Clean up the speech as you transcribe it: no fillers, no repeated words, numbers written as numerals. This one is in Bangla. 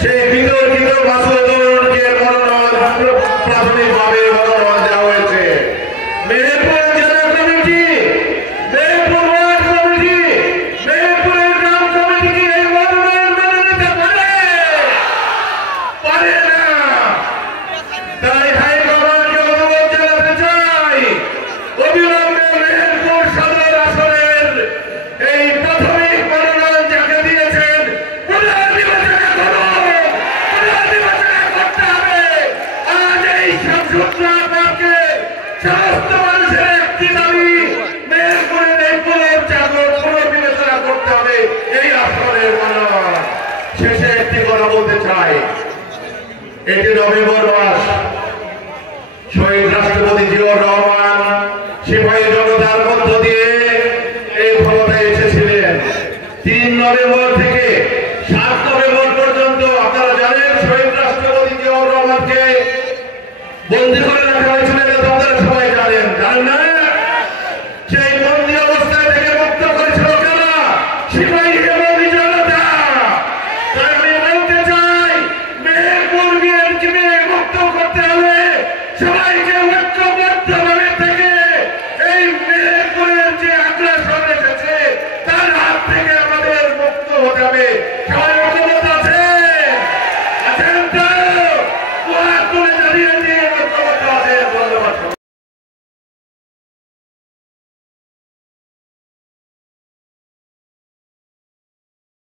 সেই বিতর্কিত মাসুদুরকে মনোনয়ন প্রাথমিকভাবে মনোনয়ন দেওয়া হয়েছে। মেহেরপুর জেলা কমিটি, মেহেরপুর ওয়ার্ড কমিটি, মেহেরপুরের গ্রাম কমিটি কি এই মনোনয়ন মেনে নিতে পারে? পারে না। তাই হাইকমান্ডকে অনুরোধ জানাতে চাই, অবিলম্বে মেহেরপুর সদর আসনের এই প্রাথমিক মনোনয়ন যাকে দিয়েছেন পুনর্বিবেচনা করুন, পুনর্বিবেচনা করতে হবে। আজ এই সংসদরা পার্কে সমস্ত মানুষের একটি দাবি, মেহেরপুরের এই পুনর্বিবেচনা করতে হবে এই আসনের মনোনয়ন। শেষে একটি কথা বলতে চাই, এটি নভেম্বর মাস, শহীদ রাষ্ট্রপতি জিয়াউর রহমান সিপাহী জনতার মধ্য দিয়ে এই ক্ষমতায় এসেছিলেন। 3 নভেম্বর থেকে 7 নভেম্বর পর্যন্ত আপনারা জানেন শহীদ রাষ্ট্রপতি জিয়াউর রহমানকে বন্দী